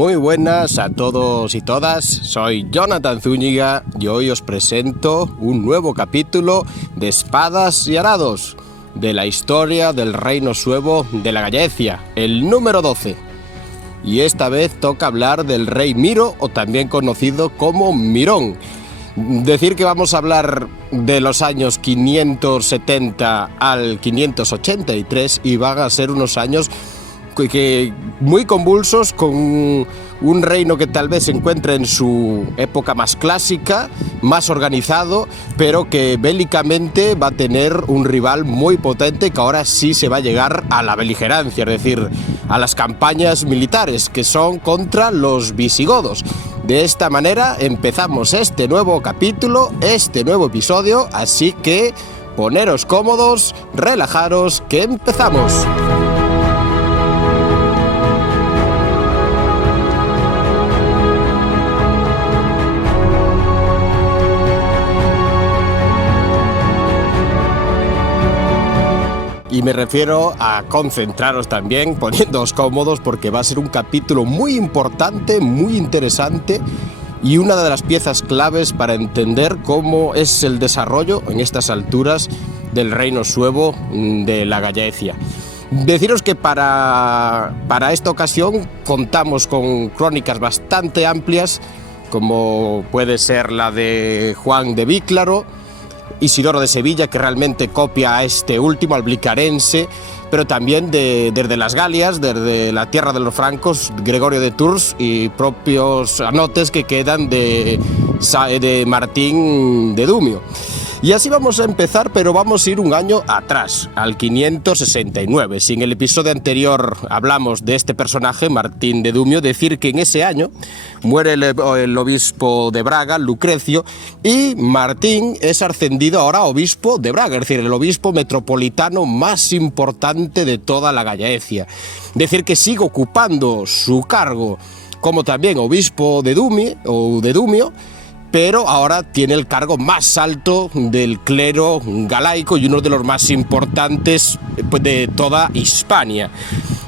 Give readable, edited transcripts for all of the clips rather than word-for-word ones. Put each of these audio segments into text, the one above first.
Muy buenas a todos y todas, soy Jonathan Zúñiga y hoy os presento un nuevo capítulo de Espadas y Arados, de la historia del reino suevo de la Gallaecia, el número 12. Y esta vez toca hablar del rey Miro, o también conocido como Mirón. Decir que vamos a hablar de los años 570 al 583 y van a ser unos años muy convulsos, con un reino que tal vez se encuentre en su época más clásica, más organizado, pero que bélicamente va a tener un rival muy potente, que ahora sí se va a llegar a la beligerancia, es decir, a las campañas militares, que son contra los visigodos. De esta manera empezamos este nuevo capítulo, este nuevo episodio, así que poneros cómodos, relajaros, que empezamos. Y me refiero a concentraros también, poniéndoos cómodos, porque va a ser un capítulo muy importante, muy interesante y una de las piezas claves para entender cómo es el desarrollo en estas alturas del reino suevo de la Gallaecia. Deciros que para esta ocasión contamos con crónicas bastante amplias, como puede ser la de Juan de Víclaro, Isidoro de Sevilla, que realmente copia a este último, al blicarense, pero también desde las Galias, desde la tierra de los francos, Gregorio de Tours, y propios anotes que quedan de Martín de Dumio. Y así vamos a empezar, pero vamos a ir un año atrás, al 569. Si en el episodio anterior hablamos de este personaje, Martín de Dumio, decir que en ese año muere el obispo de Braga, Lucrecio, y Martín es ascendido ahora a obispo de Braga, es decir, el obispo metropolitano más importante de toda la Gallaecia. Decir que sigue ocupando su cargo como también obispo de Dumio, pero ahora tiene el cargo más alto del clero galaico y uno de los más importantes de toda Hispania.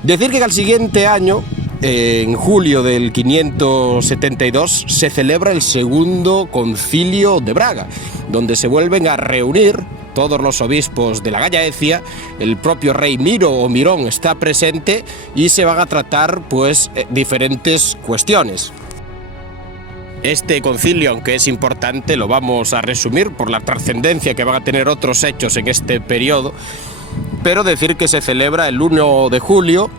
Decir que al siguiente año, en julio del 572, se celebra el segundo concilio de Braga, donde se vuelven a reunir todos los obispos de la Gallaecia. El propio rey Miro o Mirón está presente y se van a tratar diferentes cuestiones. Este concilio, aunque es importante, lo vamos a resumir por la trascendencia que van a tener otros hechos en este periodo, pero decir que se celebra el 1 de junio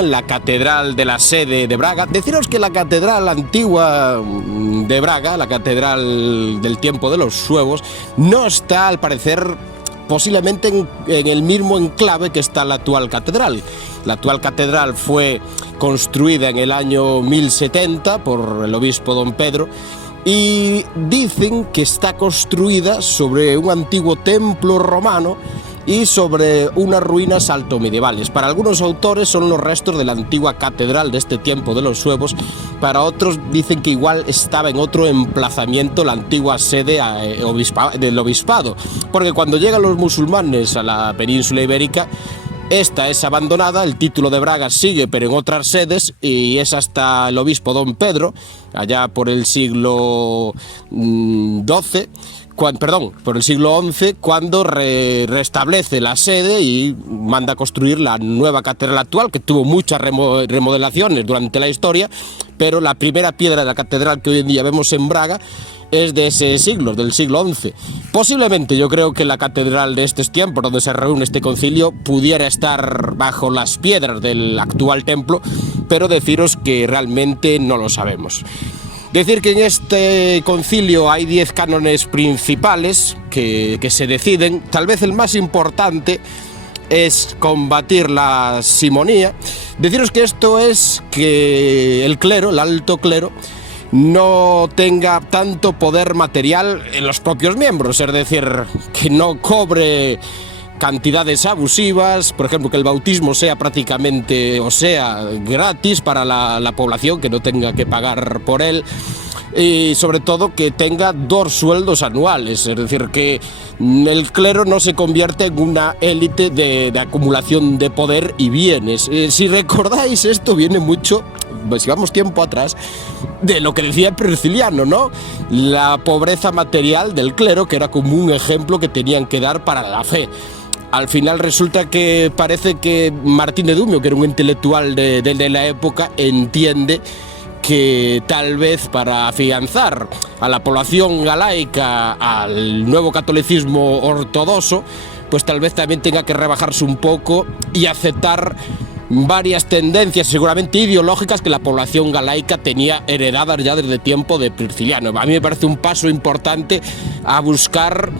en la Catedral de la Sede de Braga. Deciros que la Catedral antigua de Braga, la Catedral del tiempo de los suevos, no está, al parecer, posiblemente en el mismo enclave que está la actual catedral. La actual catedral fue construida en el año 1070 por el obispo don Pedro y dicen que está construida sobre un antiguo templo romano y sobre unas ruinas altomedievales. Para algunos autores son los restos de la antigua catedral de este tiempo de los suevos, para otros dicen que igual estaba en otro emplazamiento la antigua sede del obispado, porque cuando llegan los musulmanes a la península ibérica, esta es abandonada, el título de Braga sigue pero en otras sedes, y es hasta el obispo don Pedro, allá por el siglo por el siglo XI, cuando restablece la sede y manda a construir la nueva catedral actual, que tuvo muchas remodelaciones durante la historia, pero la primera piedra de la catedral que hoy en día vemos en Braga es de ese siglo, del siglo XI. Posiblemente yo creo que la catedral de estos tiempos, donde se reúne este concilio, pudiera estar bajo las piedras del actual templo, pero deciros que realmente no lo sabemos. Decir que en este concilio hay 10 cánones principales que se deciden. Tal vez el más importante es combatir la simonía. Deciros que esto es que el clero, el alto clero, no tenga tanto poder material en los propios miembros, es decir, que no cobre cantidades abusivas, por ejemplo, que el bautismo sea prácticamente, o sea, gratis para la población, que no tenga que pagar por él, y sobre todo que tenga 2 sueldos anuales, es decir, que el clero no se convierte en una élite de acumulación de poder y bienes. Si recordáis, esto viene mucho, pues si vamos tiempo atrás, de lo que decía Prisciliano, ¿no? La pobreza material del clero, que era como un ejemplo que tenían que dar para la fe. Al final resulta que parece que Martín de Dumio, que era un intelectual de la época, entiende que tal vez para afianzar a la población galaica al nuevo catolicismo ortodoxo, pues tal vez también tenga que rebajarse un poco y aceptar varias tendencias seguramente ideológicas que la población galaica tenía heredadas ya desde tiempo de Prisciliano. A mí me parece un paso importante a buscar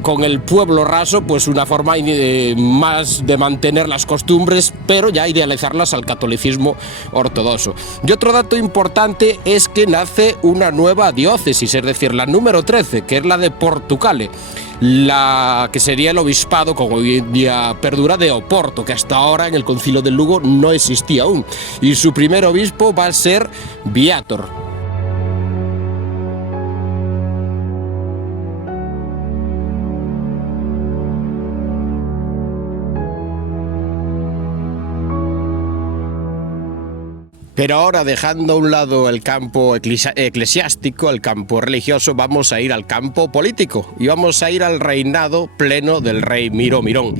con el pueblo raso pues una forma más de mantener las costumbres, pero ya idealizarlas al catolicismo ortodoxo. Y otro dato importante es que nace una nueva diócesis, es decir, la número 13, que es la de Portucale, la que sería el obispado, como hoy en día perdura, de Oporto, que hasta ahora en el Concilio de Lugo no existía aún, y su primer obispo va a ser Viator. Pero ahora, dejando a un lado el campo eclesiástico, el campo religioso, vamos a ir al campo político y vamos a ir al reinado pleno del rey Miro Mirón.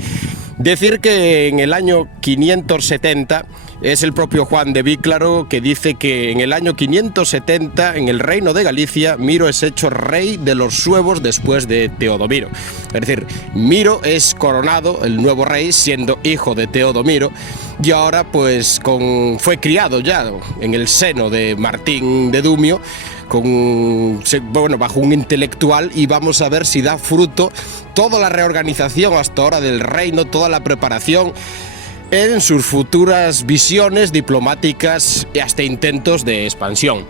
Decir que en el año 570 es el propio Juan de Víclaro que dice que en el año 570 en el reino de Galicia Miro es hecho rey de los suevos después de Teodomiro. Es decir, Miro es coronado el nuevo rey siendo hijo de Teodomiro y ahora pues fue criado ya en el seno de Martín de Dumio bajo un intelectual, y vamos a ver si da fruto toda la reorganización hasta ahora del reino, toda la preparación en sus futuras visiones diplomáticas y hasta intentos de expansión.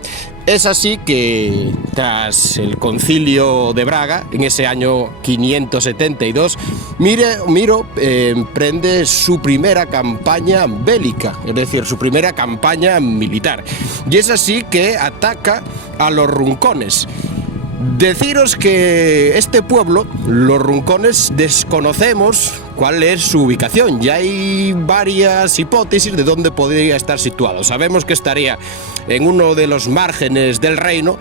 Es así que tras el concilio de Braga, en ese año 572, Miro emprende su primera campaña bélica, es decir, su primera campaña militar. Y es así que ataca a los runcones. Deciros que este pueblo, los runcones, desconocemos cuál es su ubicación. Ya hay varias hipótesis de dónde podría estar situado. Sabemos que estaría en uno de los márgenes del reino.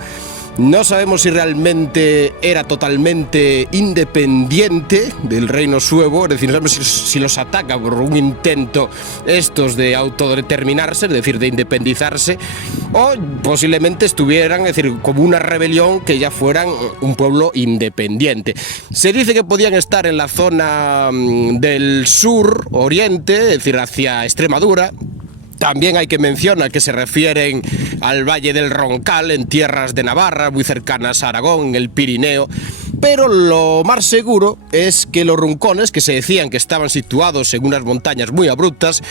No sabemos si realmente era totalmente independiente del reino suevo, es decir, no sabemos si los ataca por un intento estos de autodeterminarse, es decir, de independizarse, o posiblemente estuvieran, es decir, como una rebelión, que ya fueran un pueblo independiente. Se dice que podían estar en la zona del sur, oriente, es decir, hacia Extremadura. También hay que mencionar que se refieren al Valle del Roncal, en tierras de Navarra, muy cercanas a Aragón, en el Pirineo. Pero lo más seguro es que los runcones, que se decían que estaban situados en unas montañas muy abruptas,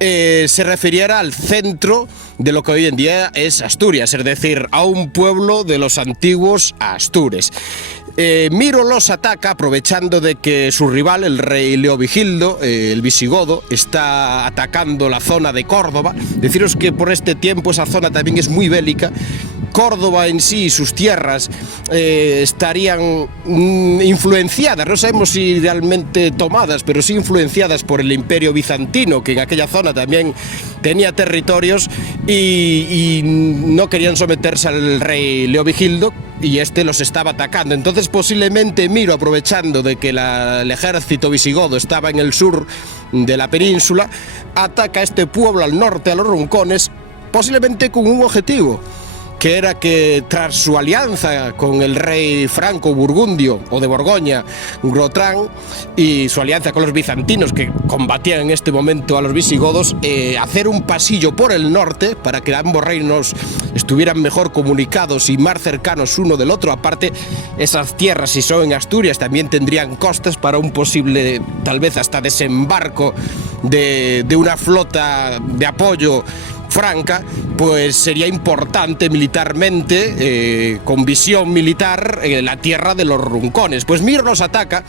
se refiriera al centro de lo que hoy en día es Asturias, es decir, a un pueblo de los antiguos Astures. Miro los ataca aprovechando de que su rival, el rey Leovigildo, el visigodo, está atacando la zona de Córdoba. Deciros que por este tiempo esa zona también es muy bélica. Córdoba en sí y sus tierras estarían influenciadas, no sabemos si realmente tomadas, pero sí influenciadas por el Imperio Bizantino, que en aquella zona también tenía territorios y no querían someterse al rey Leovigildo, y este los estaba atacando. Entonces posiblemente Miro, aprovechando de que el ejército visigodo estaba en el sur de la península, ataca a este pueblo al norte, a los runcones, posiblemente con un objetivo, que era que tras su alianza con el rey franco burgundio o de Borgoña, Grotrán, y su alianza con los bizantinos que combatían en este momento a los visigodos, hacer un pasillo por el norte para que ambos reinos estuvieran mejor comunicados y más cercanos uno del otro. Aparte, esas tierras, si son en Asturias, también tendrían costas para un posible, tal vez hasta desembarco de una flota de apoyo franca, pues sería importante militarmente, con visión militar, la tierra de los runcones. Pues Miro los ataca.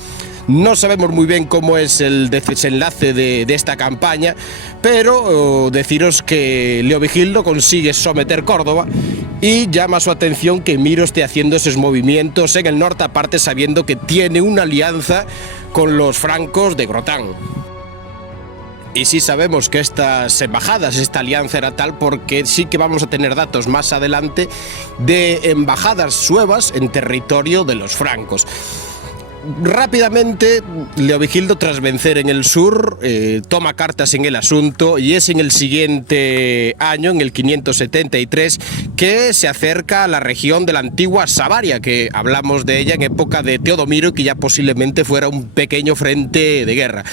No sabemos muy bien cómo es el desenlace de esta campaña, pero deciros que Leovigildo consigue someter Córdoba y llama su atención que Miro esté haciendo esos movimientos en el norte, aparte sabiendo que tiene una alianza con los francos de Grotán. Y sí sabemos que estas embajadas, esta alianza era tal porque sí que vamos a tener datos más adelante de embajadas suevas en territorio de los francos. Rápidamente, Leovigildo, tras vencer en el sur, toma cartas en el asunto y es en el siguiente año, en el 573, que se acerca a la región de la antigua Savaria, que hablamos de ella en época de Teodomiro y que ya posiblemente fuera un pequeño frente de guerra.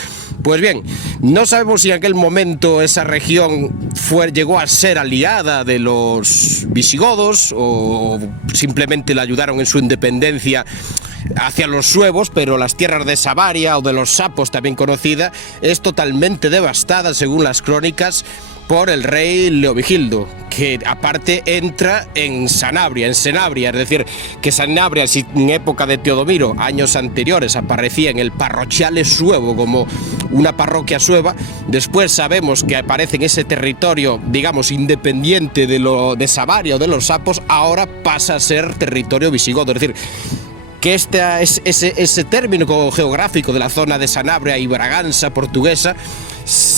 Pues bien, no sabemos si en aquel momento esa región llegó a ser aliada de los visigodos o simplemente la ayudaron en su independencia hacia los suevos, pero las tierras de Savaria o de los sapos, también conocida, es totalmente devastada, según las crónicas, por el rey Leovigildo, que aparte entra en Sanabria, es decir, que Sanabria, si en época de Teodomiro, años anteriores, aparecía en el parroquiale suevo como una parroquia sueva, después sabemos que aparece en ese territorio, digamos, independiente de Savaria o de los sapos, ahora pasa a ser territorio visigodo, es decir, que ese término geográfico de la zona de Sanabria y Braganza portuguesa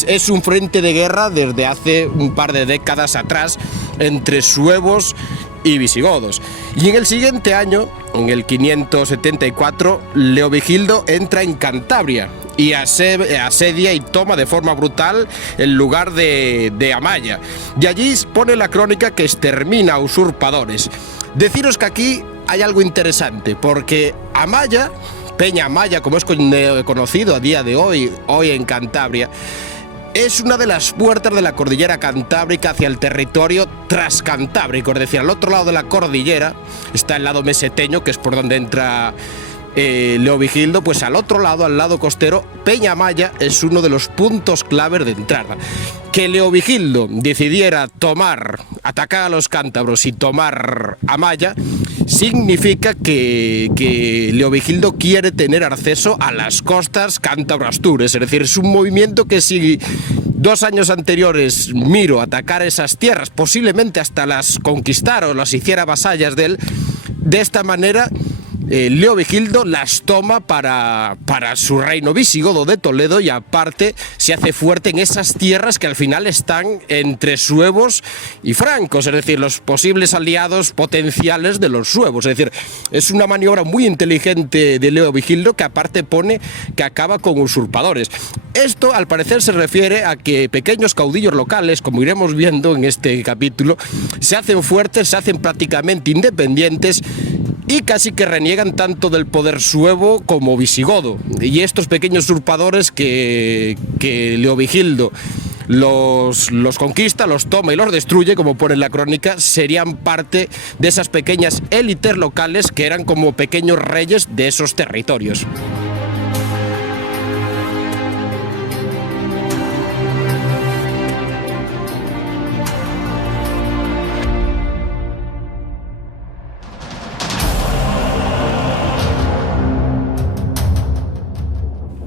es un frente de guerra desde hace un par de décadas atrás entre suevos y visigodos. Y en el siguiente año, en el 574, Leovigildo entra en Cantabria y asedia y toma de forma brutal el lugar de Amaya. Y allí pone la crónica que extermina a usurpadores. Deciros que aquí hay algo interesante, porque Amaya, Peña Amaya, como es conocido a día de hoy en Cantabria, es una de las puertas de la cordillera cantábrica hacia el territorio transcantábrico, es decir, al otro lado de la cordillera está el lado meseteño, que es por donde entra Leovigildo, pues al otro lado, al lado costero, Peña Amaya es uno de los puntos claves de entrada. Que Leovigildo decidiera atacar a los cántabros y tomar Amaya, significa que Leovigildo quiere tener acceso a las costas cántabro-astures, es decir, es un movimiento que si 2 años anteriores Miro atacara esas tierras, posiblemente hasta las conquistara o las hiciera vasallas de él, de esta manera Leovigildo las toma para su reino visigodo de Toledo y aparte se hace fuerte en esas tierras que al final están entre suevos y francos, es decir, los posibles aliados potenciales de los suevos. Es decir, es una maniobra muy inteligente de Leovigildo que aparte pone que acaba con usurpadores. Esto al parecer se refiere a que pequeños caudillos locales, como iremos viendo en este capítulo, se hacen fuertes, se hacen prácticamente independientes y casi que reniegan tanto del poder suevo como visigodo. Y estos pequeños usurpadores que Leovigildo los conquista, los toma y los destruye, como pone en la crónica, serían parte de esas pequeñas élites locales que eran como pequeños reyes de esos territorios.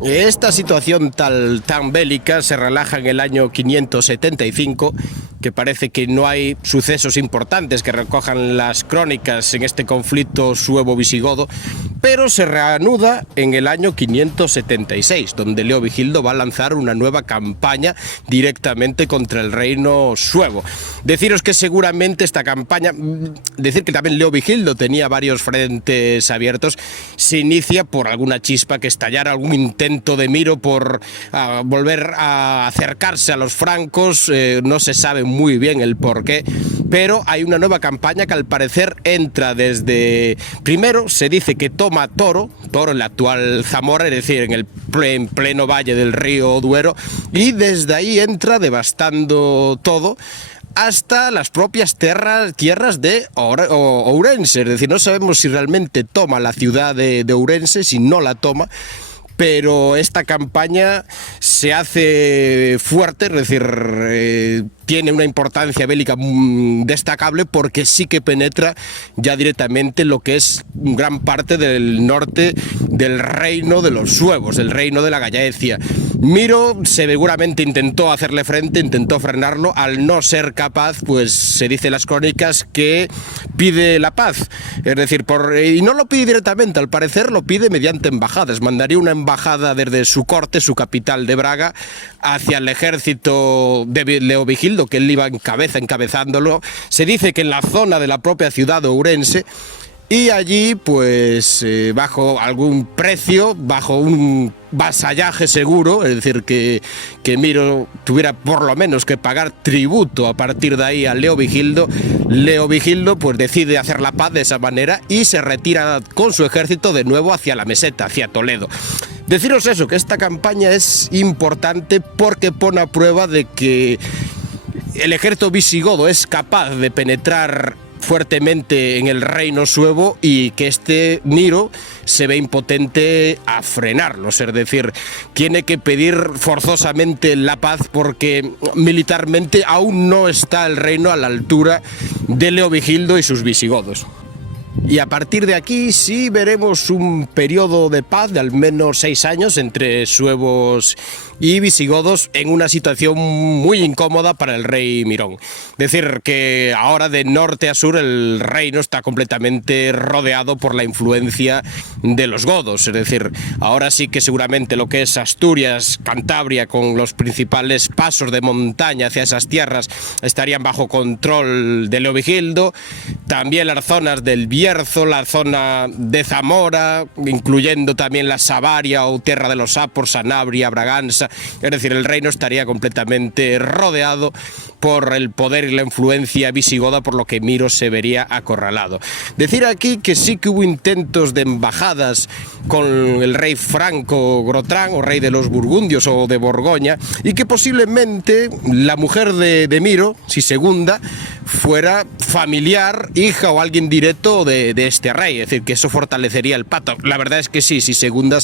Esta situación tan bélica se relaja en el año 575, que parece que no hay sucesos importantes que recojan las crónicas en este conflicto suevo-visigodo, pero se reanuda en el año 576, donde Leovigildo va a lanzar una nueva campaña directamente contra el reino suevo. Deciros que seguramente esta campaña, decir que también Leovigildo tenía varios frentes abiertos, se inicia por alguna chispa que estallara, algún intento de Miro por volver a acercarse a los francos, no se sabe muy bien el porqué, pero hay una nueva campaña que al parecer entra desde... Primero se dice que toma Toro en la actual Zamora, es decir, en pleno valle del río Duero, y desde ahí entra devastando todo hasta las propias tierras de Ourense, es decir, no sabemos si realmente toma la ciudad de Ourense, si no la toma, pero esta campaña se hace fuerte, es decir, tiene una importancia bélica destacable porque sí que penetra ya directamente lo que es gran parte del norte del reino de los suevos, del reino de la Gallaecia. Miro seguramente intentó hacerle frente, intentó frenarlo, al no ser capaz, pues se dice en las crónicas que pide la paz, es decir, y no lo pide directamente, al parecer lo pide mediante embajadas, mandaría una embajada desde su corte, su capital de Braga, hacia el ejército de Leovigildo, que él iba encabezándolo, se dice que en la zona de la propia ciudad de Ourense, y allí, pues, bajo algún precio, bajo un vasallaje seguro, es decir, que Miro tuviera por lo menos que pagar tributo a partir de ahí a Leovigildo, Leovigildo pues decide hacer la paz de esa manera y se retira con su ejército de nuevo hacia la meseta, hacia Toledo. Deciros eso, que esta campaña es importante porque pone a prueba de que el ejército visigodo es capaz de penetrar fuertemente en el reino suevo y que este Miro se ve impotente a frenarlos, es decir, tiene que pedir forzosamente la paz porque militarmente aún no está el reino a la altura de Leovigildo y sus visigodos. Y a partir de aquí sí veremos un periodo de paz de al menos 6 años entre suevos y visigodos en una situación muy incómoda para el rey Mirón. Es decir, que ahora de norte a sur el reino está completamente rodeado por la influencia de los godos. Es decir, ahora sí que seguramente lo que es Asturias, Cantabria, con los principales pasos de montaña hacia esas tierras, estarían bajo control de Leovigildo. También las zonas del Bierzo, la zona de Zamora, incluyendo también la Savaria o Tierra de los Sapos, Sanabria, Braganza. Es decir, el reino estaría completamente rodeado por el poder y la influencia visigoda, por lo que Miro se vería acorralado. Decir aquí que sí que hubo intentos de embajadas con el rey Franco Grotrán, o rey de los Burgundios o de Borgoña, y que posiblemente la mujer de Miro, Sisegunda, fuera familiar, hija o alguien directo de este rey, es decir, que eso fortalecería el pacto. La verdad es que sí, Sisegunda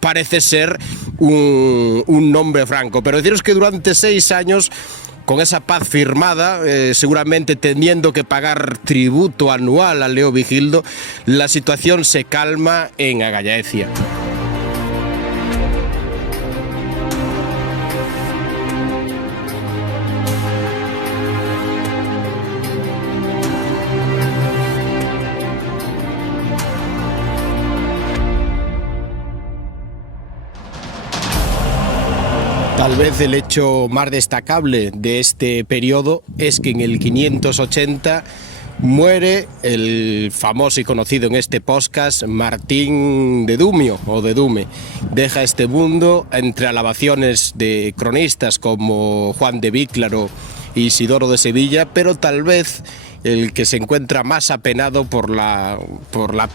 parece ser un nombre franco, pero deciros que durante 6 años, con esa paz firmada, seguramente teniendo que pagar tributo anual a Leovigildo, la situación se calma en Gallaecia. Tal vez el hecho más destacable de este periodo es que en el 580 muere el famoso y conocido en este podcast Martín de Dumio o de Dume. Deja este mundo entre alabaciones de cronistas como Juan de Víclaro y Isidoro de Sevilla, pero tal vez el que se encuentra más apenado por la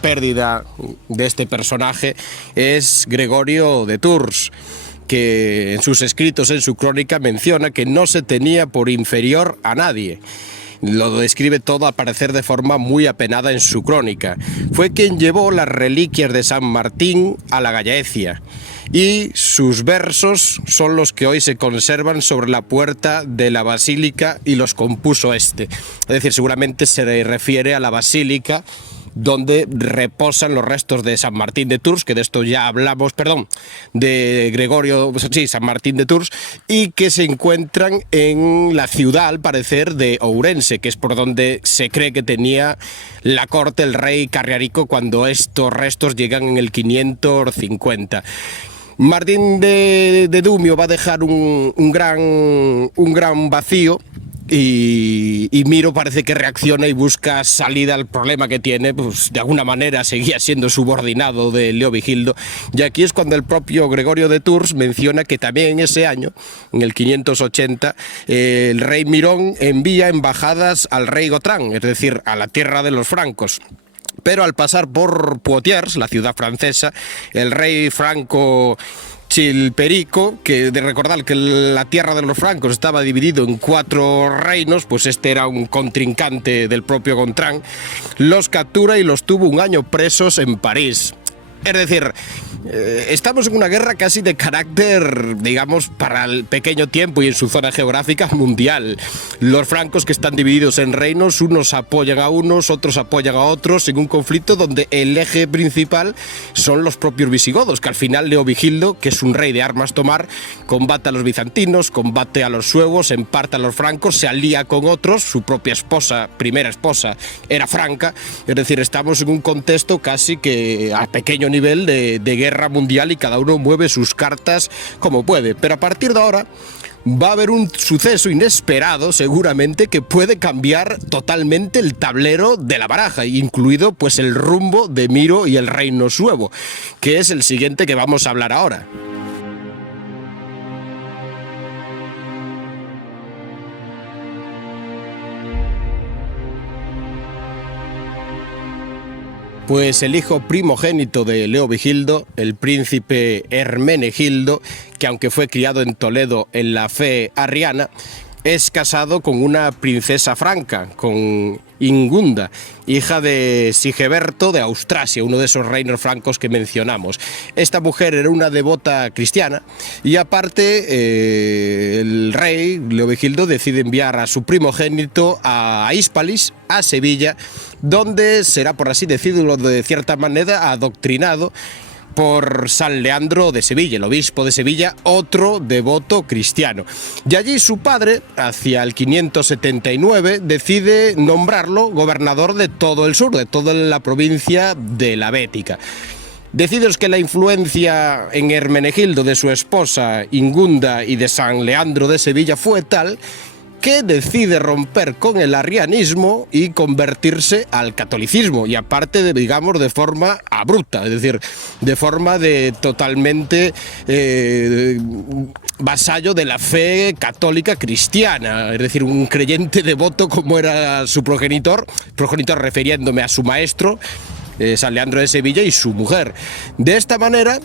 pérdida de este personaje es Gregorio de Tours, que en sus escritos, en su crónica, menciona que no se tenía por inferior a nadie. Lo describe todo, al parecer, de forma muy apenada en su crónica. Fue quien llevó las reliquias de San Martín a la Gallaecia, y sus versos son los que hoy se conservan sobre la puerta de la basílica y los compuso este. Es decir, seguramente se refiere a la basílica donde reposan los restos de San Martín de Tours, que de esto ya hablamos, de Gregorio, sí, San Martín de Tours, y que se encuentran en la ciudad, al parecer, de Ourense, que es por donde se cree que tenía la corte el rey Carriarico cuando estos restos llegan en el 550. Martín de Dumio va a dejar un gran vacío, y Miro parece que reacciona y busca salida al problema que tiene, pues de alguna manera seguía siendo subordinado de Leovigildo, y aquí es cuando el propio Gregorio de Tours menciona que también en ese año, en el 580, el rey Mirón envía embajadas al rey Gotrán, es decir, a la tierra de los francos. Pero al pasar por Poitiers, la ciudad francesa, el rey franco Chilperico, que de recordar que la tierra de los francos estaba dividido en 4 reinos, pues este era un contrincante del propio Gotrán, los captura y los tuvo un año presos en París. Es decir, estamos en una guerra casi de carácter, digamos, para el pequeño tiempo y en su zona geográfica mundial. Los francos, que están divididos en reinos, unos apoyan a unos, otros apoyan a otros, en un conflicto donde el eje principal son los propios visigodos, que al final Leovigildo, que es un rey de armas tomar, combate a los bizantinos, combate a los suevos, emparte a los francos, se alía con otros, su propia esposa, primera esposa, era franca. Es decir, estamos en un contexto casi que a pequeño nivel de guerra mundial y cada uno mueve sus cartas como puede. Pero a partir de ahora va a haber un suceso inesperado seguramente que puede cambiar totalmente el tablero de la baraja, incluido pues el rumbo de Miro y el reino suevo, que es el siguiente que vamos a hablar ahora. Pues el hijo primogénito de Leovigildo, el príncipe Hermenegildo, que aunque fue criado en Toledo en la fe arriana, es casado con una princesa franca, con Ingunda, hija de Sigeberto de Austrasia, uno de esos reinos francos que mencionamos. Esta mujer era una devota cristiana y aparte el rey Leovigildo decide enviar a su primogénito a Hispalis, a Sevilla, donde será, por así decirlo, de cierta manera adoctrinado por San Leandro de Sevilla, el obispo de Sevilla, otro devoto cristiano. Y allí su padre, hacia el 579, decide nombrarlo gobernador de todo el sur, de toda la provincia de la Bética. Deciros que la influencia en Hermenegildo de su esposa Ingunda y de San Leandro de Sevilla fue tal que decide romper con el arrianismo y convertirse al catolicismo, y aparte de, digamos, de forma abrupta, es decir, de forma de totalmente vasallo de la fe católica cristiana, es decir, un creyente devoto como era su progenitor refiriéndome a su maestro, San Leandro de Sevilla, y su mujer. De esta manera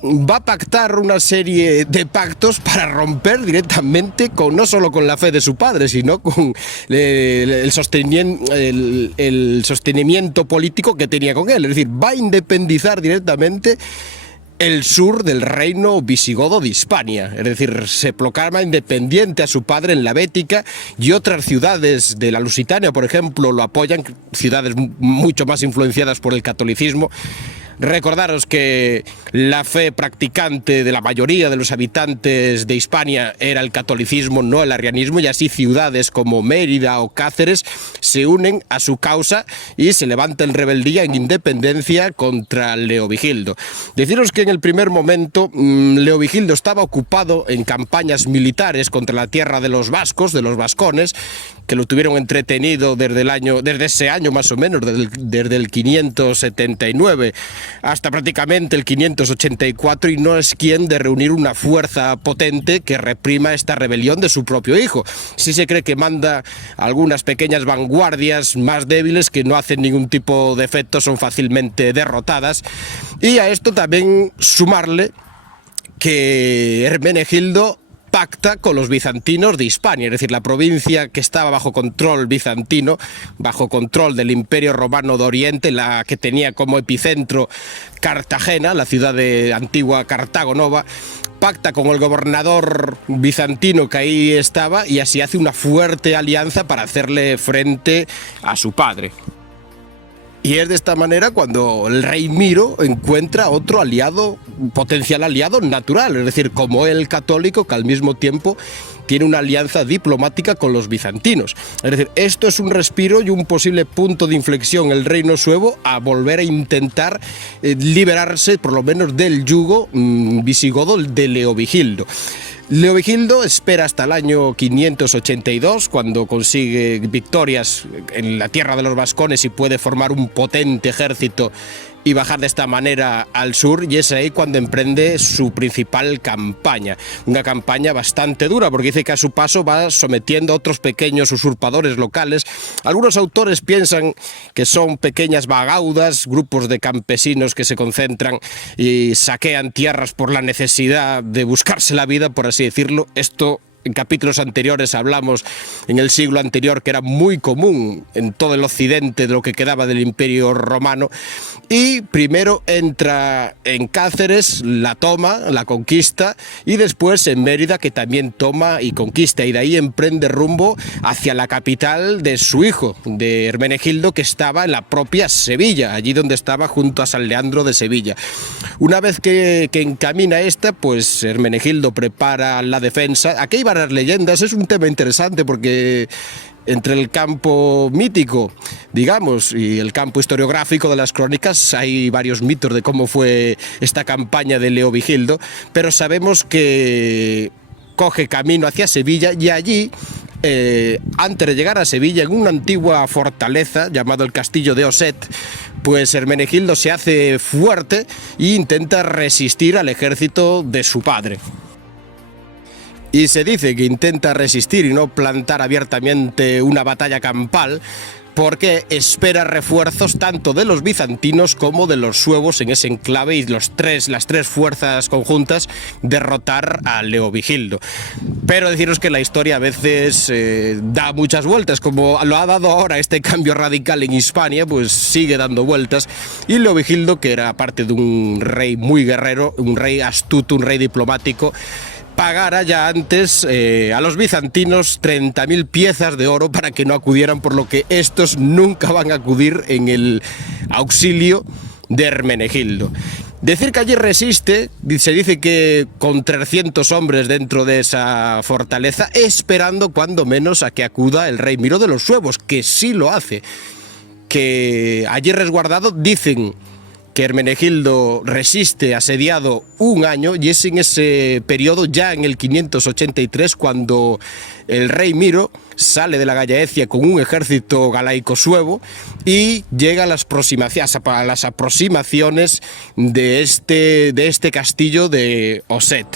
va a pactar una serie de pactos para romper directamente con, no solo con la fe de su padre, sino con el sostenimiento político que tenía con él. Es decir, va a independizar directamente el sur del reino visigodo de Hispania, es decir, se proclama independiente a su padre en la Bética, y otras ciudades de la Lusitania, por ejemplo, lo apoyan, ciudades mucho más influenciadas por el catolicismo. Recordaros que la fe practicante de la mayoría de los habitantes de Hispania era el catolicismo, no el arrianismo, y así ciudades como Mérida o Cáceres se unen a su causa y se levantan en rebeldía, en independencia contra Leovigildo. Deciros que en el primer momento Leovigildo estaba ocupado en campañas militares contra la tierra de los vascos, de los vascones, que lo tuvieron entretenido desde ese año más o menos, desde el 579 hasta prácticamente el 584, y no es quien de reunir una fuerza potente que reprima esta rebelión de su propio hijo. Sí se cree que manda algunas pequeñas vanguardias más débiles que no hacen ningún tipo de efecto, son fácilmente derrotadas, y a esto también sumarle que Hermenegildo pacta con los bizantinos de Hispania, es decir, la provincia que estaba bajo control bizantino, bajo control del Imperio Romano de Oriente, la que tenía como epicentro Cartagena, la ciudad de antigua Cartago Nova, pacta con el gobernador bizantino que ahí estaba y así hace una fuerte alianza para hacerle frente a su padre. Y es de esta manera cuando el rey Miro encuentra otro aliado, potencial aliado natural, es decir, como el católico, que al mismo tiempo tiene una alianza diplomática con los bizantinos. Es decir, esto es un respiro y un posible punto de inflexión en el reino suevo a volver a intentar liberarse, por lo menos, del yugo visigodo de Leovigildo. Leovigildo espera hasta el año 582, cuando consigue victorias en la tierra de los vascones y puede formar un potente ejército y bajar de esta manera al sur, y es ahí cuando emprende su principal campaña, una campaña bastante dura, porque dice que a su paso va sometiendo a otros pequeños usurpadores locales. Algunos autores piensan que son pequeñas vagaudas, grupos de campesinos que se concentran y saquean tierras por la necesidad de buscarse la vida, por así decirlo. Esto en capítulos anteriores hablamos en el siglo anterior que era muy común en todo el occidente de lo que quedaba del Imperio Romano, y primero entra en Cáceres, la toma, la conquista, y después en Mérida, que también toma y conquista, y de ahí emprende rumbo hacia la capital de su hijo, de Hermenegildo, que estaba en la propia Sevilla, allí donde estaba junto a San Leandro de Sevilla. Una vez que encamina esta, pues Hermenegildo prepara la defensa. Aquí hay varias leyendas, es un tema interesante porque entre el campo mítico, digamos, y el campo historiográfico de las crónicas hay varios mitos de cómo fue esta campaña de Leovigildo, pero sabemos que coge camino hacia Sevilla y allí, antes de llegar a Sevilla, en una antigua fortaleza llamado el Castillo de Oset, pues Hermenegildo se hace fuerte e intenta resistir al ejército de su padre. Y se dice que intenta resistir y no plantar abiertamente una batalla campal porque espera refuerzos tanto de los bizantinos como de los suevos en ese enclave y las tres fuerzas conjuntas derrotar a Leovigildo. Pero deciros que la historia a veces da muchas vueltas, como lo ha dado ahora este cambio radical en Hispania, pues sigue dando vueltas, y Leovigildo, que era parte de un rey muy guerrero, un rey astuto, un rey diplomático, pagara ya antes a los bizantinos 30.000 piezas de oro para que no acudieran, por lo que estos nunca van a acudir en el auxilio de Hermenegildo. Decir que allí resiste, se dice que con 300 hombres dentro de esa fortaleza, esperando cuando menos a que acuda el rey Miro de los Suevos, que sí lo hace, que allí resguardado dicen que Hermenegildo resiste asediado un año, y es en ese periodo, ya en el 583, cuando el rey Miro sale de la Gallaecia con un ejército galaico suevo y llega a las aproximaciones de este castillo de Oset.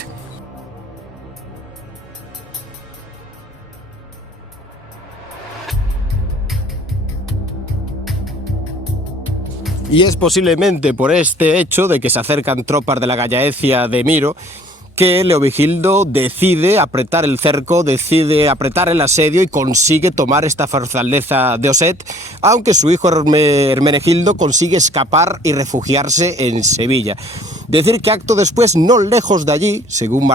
Y es posiblemente por este hecho de que se acercan tropas de la Gallaecia de Miro que Leovigildo decide apretar el cerco, decide apretar el asedio y consigue tomar esta fortaleza de Oset, aunque su hijo Hermenegildo consigue escapar y refugiarse en Sevilla. Decir que acto después, no lejos de allí, según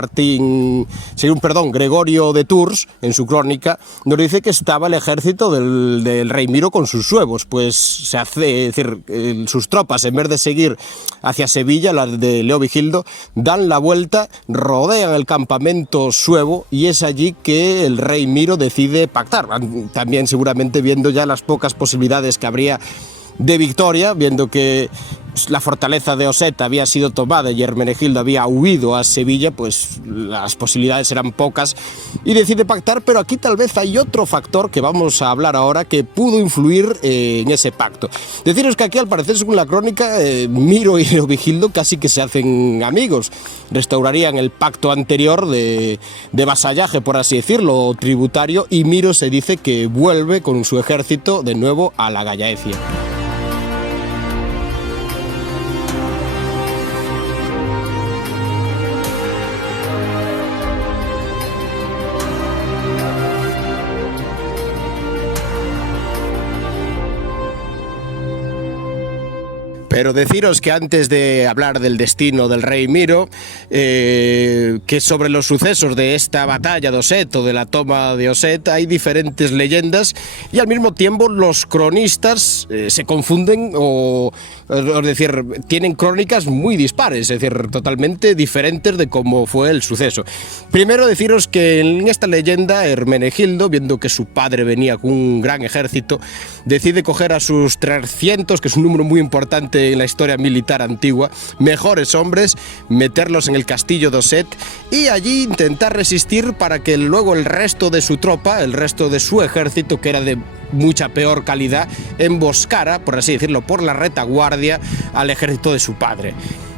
Gregorio de Tours, en su crónica, nos dice que estaba el ejército del rey Miro con sus suevos, pues se hace, es decir, sus tropas, en vez de seguir hacia Sevilla, las de Leovigildo, dan la vuelta, rodean el campamento suevo, y es allí que el rey Miro decide pactar, también seguramente viendo ya las pocas posibilidades que habría de victoria, viendo que la fortaleza de Oset había sido tomada y Hermenegildo había huido a Sevilla, pues las posibilidades eran pocas, y decide pactar. Pero aquí tal vez hay otro factor que vamos a hablar ahora que pudo influir en ese pacto. Deciros que aquí, al parecer, según la crónica, Miro y Leovigildo casi que se hacen amigos, restaurarían el pacto anterior de vasallaje, por así decirlo, tributario, y Miro se dice que vuelve con su ejército de nuevo a la Gallaecia. Pero deciros que antes de hablar del destino del rey Miro, que sobre los sucesos de esta batalla de Oset o de la toma de Oset hay diferentes leyendas, y al mismo tiempo los cronistas se confunden es decir, tienen crónicas muy dispares, es decir, totalmente diferentes de cómo fue el suceso. Primero deciros que en esta leyenda Hermenegildo, viendo que su padre venía con un gran ejército, decide coger a sus 300, que es un número muy importante en la historia militar antigua, mejores hombres, meterlos en el castillo de Oset y allí intentar resistir para que luego el resto de su tropa, el resto de su ejército, que era de mucha peor calidad, emboscara, por así decirlo, por la retaguardia al ejército de su padre.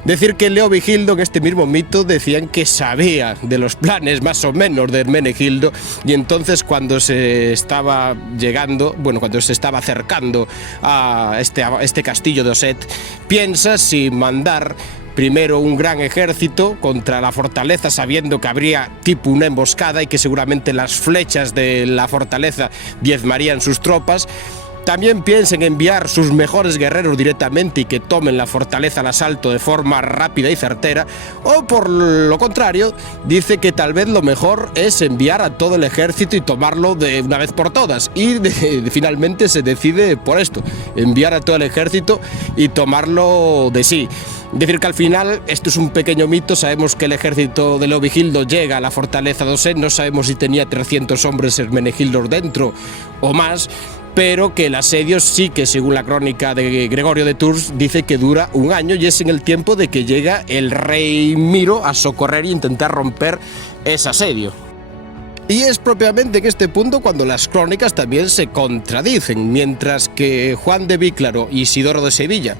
Decir que Leovigildo, en este mismo mito, decían que sabía de los planes más o menos de Hermenegildo, y entonces cuando se estaba cuando se estaba acercando a este castillo de Oset, piensa si mandar primero un gran ejército contra la fortaleza, sabiendo que habría tipo una emboscada y que seguramente las flechas de la fortaleza diezmarían sus tropas. También piensa en enviar sus mejores guerreros directamente y que tomen la fortaleza al asalto de forma rápida y certera, o por lo contrario, dice que tal vez lo mejor es enviar a todo el ejército y tomarlo de una vez por todas, y finalmente se decide por esto, enviar a todo el ejército y tomarlo de sí. Decir que al final, esto es un pequeño mito, sabemos que el ejército de Leovigildo llega a la fortaleza de Osset, no sabemos si tenía 300 hombres Hermenegildos dentro o más, pero que el asedio sí que, según la crónica de Gregorio de Tours, dice que dura un año, y es en el tiempo de que llega el rey Miro a socorrer e intentar romper ese asedio. Y es propiamente en este punto cuando las crónicas también se contradicen, mientras que Juan de Víclaro y Isidoro de Sevilla,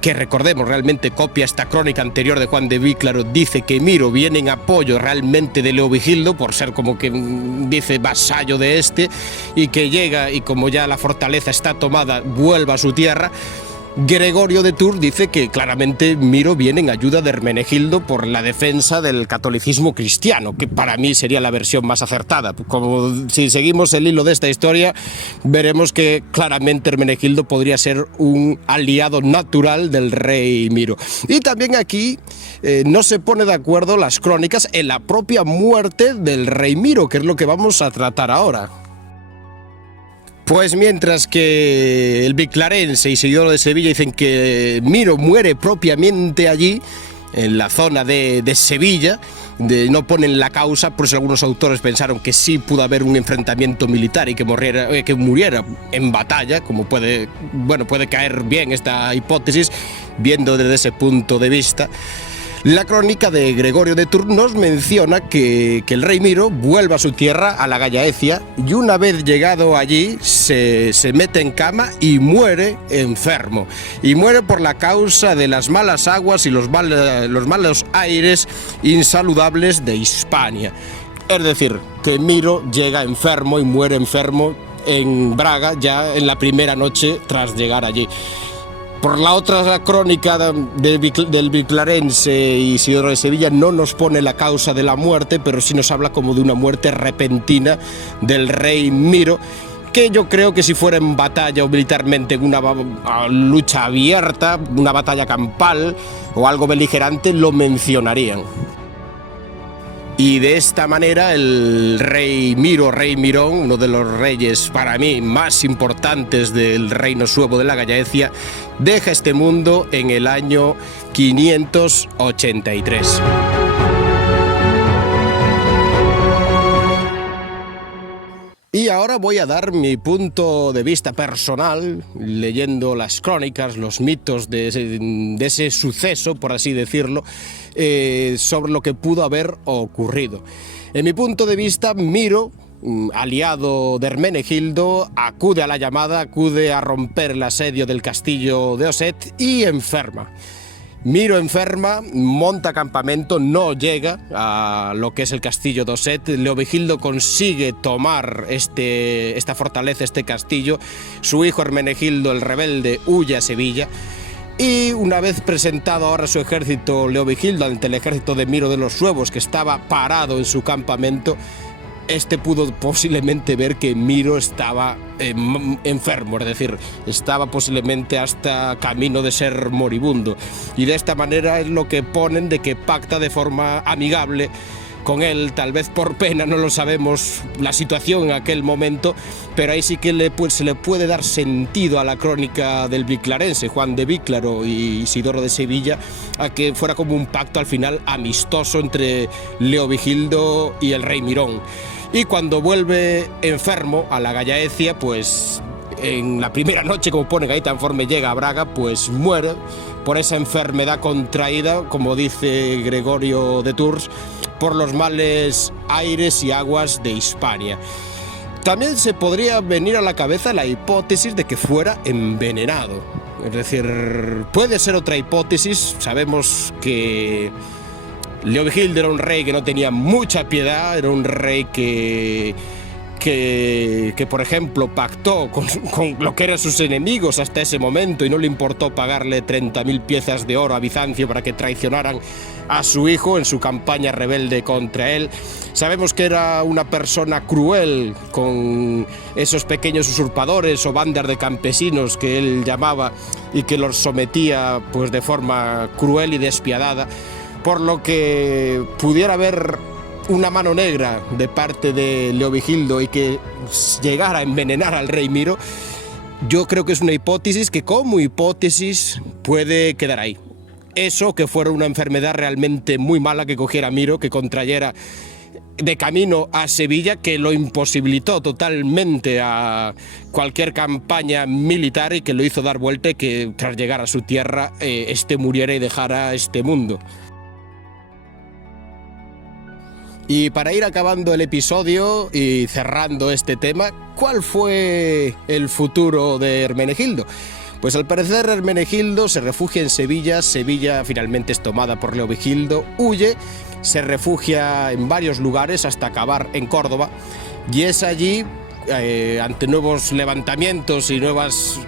que recordemos realmente copia esta crónica anterior de Juan de Víclaro, dice que Miro viene en apoyo realmente de Leovigildo, por ser como que dice vasallo de este, y que llega y como ya la fortaleza está tomada, vuelva a su tierra. Gregorio de Tours dice que claramente Miro viene en ayuda de Hermenegildo por la defensa del catolicismo cristiano, que para mí sería la versión más acertada. Como si seguimos el hilo de esta historia, veremos que claramente Hermenegildo podría ser un aliado natural del rey Miro. Y también aquí no se pone de acuerdo las crónicas en la propia muerte del rey Miro, que es lo que vamos a tratar ahora. Pues mientras que el viclarense y Isidoro de Sevilla dicen que Miro muere propiamente allí, en la zona de Sevilla, no ponen la causa, por eso algunos autores pensaron que sí pudo haber un enfrentamiento militar y que muriera en batalla, como puede caer bien esta hipótesis, viendo desde ese punto de vista. La crónica de Gregorio de Tours nos menciona que el rey Miro vuelve a su tierra, a la Gallaecia, y una vez llegado allí se mete en cama y muere enfermo. Y muere por la causa de las malas aguas y los malos aires insaludables de Hispania. Es decir, que Miro llega enfermo y muere enfermo en Braga ya en la primera noche tras llegar allí. Por la otra crónica del viclarense Isidoro de Sevilla no nos pone la causa de la muerte, pero sí nos habla como de una muerte repentina del rey Miro, que yo creo que si fuera en batalla o militarmente en una lucha abierta, una batalla campal o algo beligerante, lo mencionarían. Y de esta manera el rey Miro, rey Mirón, uno de los reyes para mí más importantes del reino suevo de la Gallaecia, deja este mundo en el año 583. Y ahora voy a dar mi punto de vista personal, leyendo las crónicas, los mitos de ese suceso, por así decirlo, sobre lo que pudo haber ocurrido. En mi punto de vista, Miro, aliado de Hermenegildo, acude a la llamada, acude a romper el asedio del castillo de Osset y enferma. Miro enferma, monta campamento, no llega a lo que es el castillo de Osset. Leovigildo consigue tomar esta fortaleza, este castillo. Su hijo Hermenegildo, el rebelde, huye a Sevilla. Y una vez presentado ahora su ejército Leovigildo ante el ejército de Miro de los Suevos, que estaba parado en su campamento, este pudo posiblemente ver que Miro estaba enfermo, es decir, estaba posiblemente hasta camino de ser moribundo. Y de esta manera es lo que ponen de que pacta de forma amigable con él, tal vez por pena, no lo sabemos la situación en aquel momento, pero ahí sí que se le puede dar sentido a la crónica del viclarense, Juan de Víclaro y Isidoro de Sevilla, a que fuera como un pacto al final amistoso entre Leovigildo y el rey Mirón. Y cuando vuelve enfermo a la Gallaecia, pues en la primera noche, como pone Gaita Informe, llega a Braga, pues muere por esa enfermedad contraída, como dice Gregorio de Tours, por los males aires y aguas de Hispania. También se podría venir a la cabeza la hipótesis de que fuera envenenado. Es decir, puede ser otra hipótesis. Sabemos que Leovigildo era un rey que no tenía mucha piedad, era un rey que que por ejemplo, pactó con lo que eran sus enemigos hasta ese momento y no le importó pagarle 30.000 piezas de oro a Bizancio para que traicionaran a su hijo en su campaña rebelde contra él. Sabemos que era una persona cruel con esos pequeños usurpadores o bandas de campesinos que él llamaba y que los sometía pues de forma cruel y despiadada, por lo que pudiera haber una mano negra de parte de Leovigildo y que llegara a envenenar al rey Miro. Yo creo que es una hipótesis que como hipótesis puede quedar ahí. Eso, que fuera una enfermedad realmente muy mala que cogiera Miro, que contrayera de camino a Sevilla, que lo imposibilitó totalmente a cualquier campaña militar y que lo hizo dar vuelta y que tras llegar a su tierra muriera y dejara este mundo. Y para ir acabando el episodio y cerrando este tema, ¿cuál fue el futuro de Hermenegildo? Pues al parecer Hermenegildo se refugia en Sevilla, Sevilla finalmente es tomada por Leovigildo, huye, se refugia en varios lugares hasta acabar en Córdoba, y es allí, ante nuevos levantamientos y nuevas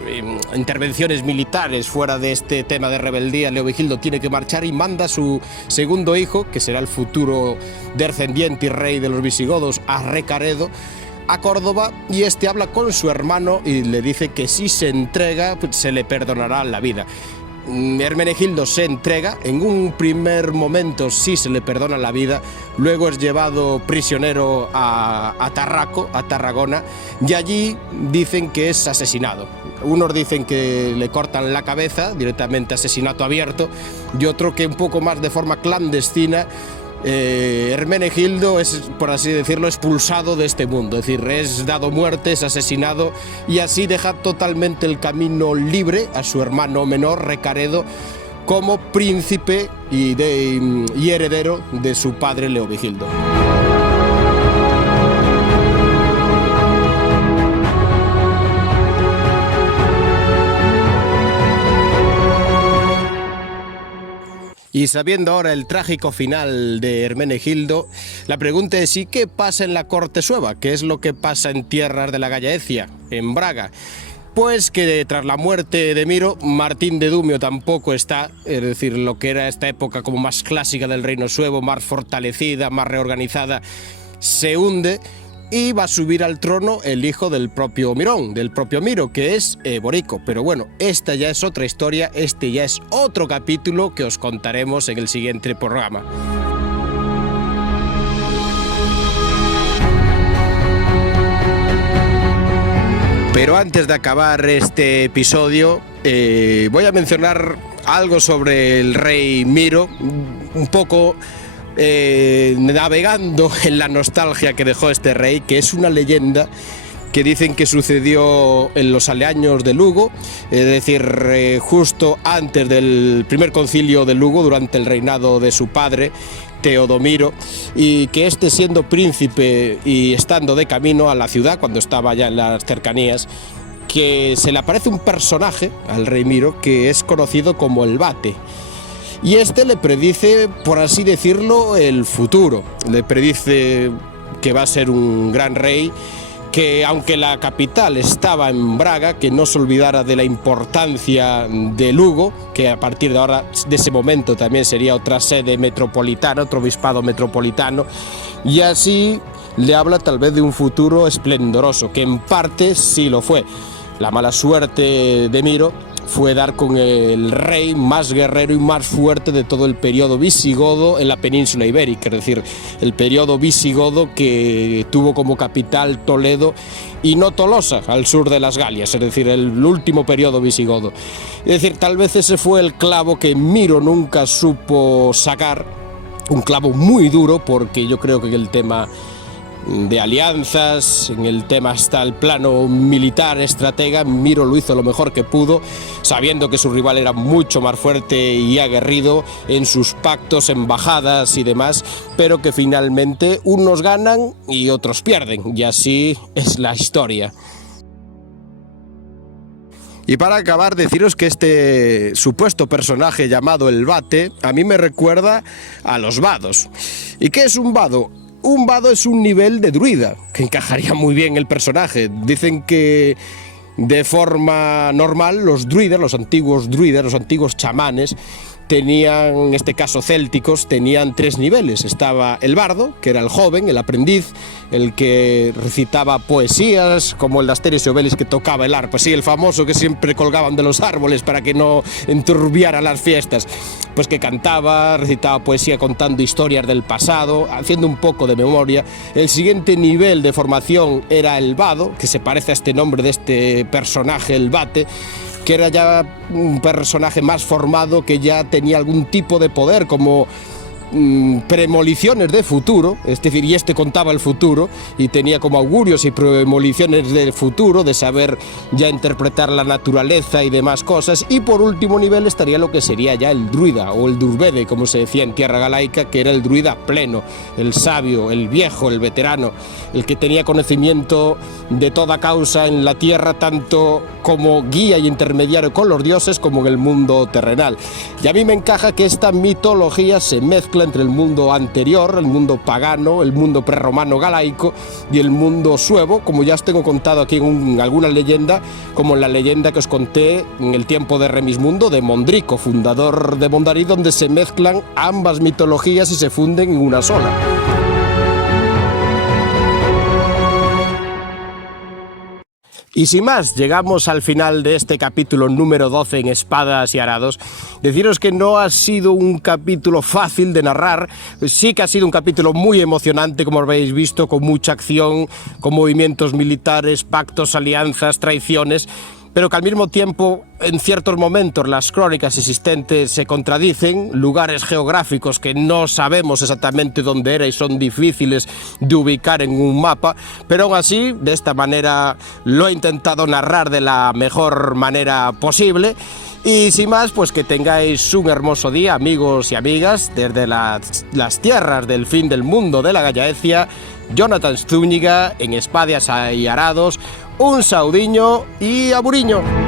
intervenciones militares fuera de este tema de rebeldía, Leovigildo tiene que marchar y manda a su segundo hijo, que será el futuro descendiente y rey de los visigodos, a Recaredo, a Córdoba, y este habla con su hermano y le dice que si se entrega pues se le perdonará la vida. Hermenegildo se entrega, en un primer momento sí se le perdona la vida, luego es llevado prisionero a Tarraco, a Tarragona, y allí dicen que es asesinado. Unos dicen que le cortan la cabeza, directamente asesinato abierto, y otro que un poco más de forma clandestina, Hermenegildo es, por así decirlo, expulsado de este mundo, es decir, es dado muerte, es asesinado, y así deja totalmente el camino libre a su hermano menor, Recaredo, como príncipe y heredero de su padre Leovigildo. Y sabiendo ahora el trágico final de Hermenegildo, la pregunta es: ¿y qué pasa en la corte sueva? ¿Qué es lo que pasa en tierras de la Gallaecia, en Braga? Pues que tras la muerte de Miro, Martín de Dumio tampoco está, es decir, lo que era esta época como más clásica del reino suevo, más fortalecida, más reorganizada, se hunde, y va a subir al trono el hijo del propio Mirón, del propio Miro, que es Borico. Pero bueno, esta ya es otra historia, este ya es otro capítulo que os contaremos en el siguiente programa. Pero antes de acabar este episodio, voy a mencionar algo sobre el rey Miro, un poco navegando en la nostalgia que dejó este rey, que es una leyenda que dicen que sucedió en los aledaños de Lugo, es decir, justo antes del primer concilio de Lugo, durante el reinado de su padre, Teodomiro, y que este, siendo príncipe y estando de camino a la ciudad, cuando estaba ya en las cercanías, que se le aparece un personaje al rey Miro que es conocido como el Vate. Y este le predice, por así decirlo, el futuro. Le predice que va a ser un gran rey, que aunque la capital estaba en Braga, que no se olvidara de la importancia de Lugo, que a partir de ahora, de ese momento, también sería otra sede metropolitana, otro obispado metropolitano, y así le habla tal vez de un futuro esplendoroso, que en parte sí lo fue. La mala suerte de Miro fue dar con el rey más guerrero y más fuerte de todo el periodo visigodo en la península ibérica, es decir, el periodo visigodo que tuvo como capital Toledo y no Tolosa, al sur de las Galias, es decir, el último periodo visigodo. Es decir, tal vez ese fue el clavo que Miro nunca supo sacar, un clavo muy duro, porque yo creo que el tema de alianzas, en el tema hasta el plano militar, estratega, Miro lo hizo lo mejor que pudo, sabiendo que su rival era mucho más fuerte y aguerrido en sus pactos, embajadas y demás, pero que finalmente unos ganan y otros pierden, y así es la historia. Y para acabar, deciros que este supuesto personaje llamado el Vate a mí me recuerda a los vados. ¿Y qué es un vado? un vado es un nivel de druida, que encajaría muy bien el personaje. Dicen que de forma normal los druidas, los antiguos chamanes, tenían, en este caso célticos, tenían 3 niveles. Estaba el bardo, que era el joven, el aprendiz, el que recitaba poesías, como el de Asterix y Obelix, que tocaba el arpa, sí, el famoso que siempre colgaban de los árboles para que no enturbiaran las fiestas, pues que cantaba, recitaba poesía contando historias del pasado, haciendo un poco de memoria. El siguiente nivel de formación era el vado, que se parece a este nombre de este personaje, el vate, que era ya un personaje más formado, que ya tenía algún tipo de poder, como premoniciones de futuro, es decir, y este contaba el futuro y tenía como augurios y premoniciones del futuro, de saber ya interpretar la naturaleza y demás cosas. Y por último nivel estaría lo que sería ya el druida, o el durbede, como se decía en Tierra Galaica, que era el druida pleno, el sabio, el viejo, el veterano, el que tenía conocimiento de toda causa en la tierra, tanto como guía y intermediario con los dioses como en el mundo terrenal. Y a mí me encaja que esta mitología se mezcla entre el mundo anterior, el mundo pagano, el mundo prerromano galaico y el mundo suevo, como ya os tengo contado aquí en alguna leyenda, como en la leyenda que os conté en el tiempo de Remismundo, de Mondrico, fundador de Mondariz, donde se mezclan ambas mitologías y se funden en una sola. Y sin más, llegamos al final de este capítulo número 12 en Espadas y Arados. Deciros que no ha sido un capítulo fácil de narrar, sí que ha sido un capítulo muy emocionante, como habéis visto, con mucha acción, con movimientos militares, pactos, alianzas, traiciones, pero que al mismo tiempo, en ciertos momentos, las crónicas existentes se contradicen, lugares geográficos que no sabemos exactamente dónde era y son difíciles de ubicar en un mapa, pero aún así, de esta manera, lo he intentado narrar de la mejor manera posible. Y sin más, pues que tengáis un hermoso día, amigos y amigas, desde las tierras del fin del mundo de la Gallaecia. Jonathan Zúñiga en Espadas y Arados, un saudiño y aburiño.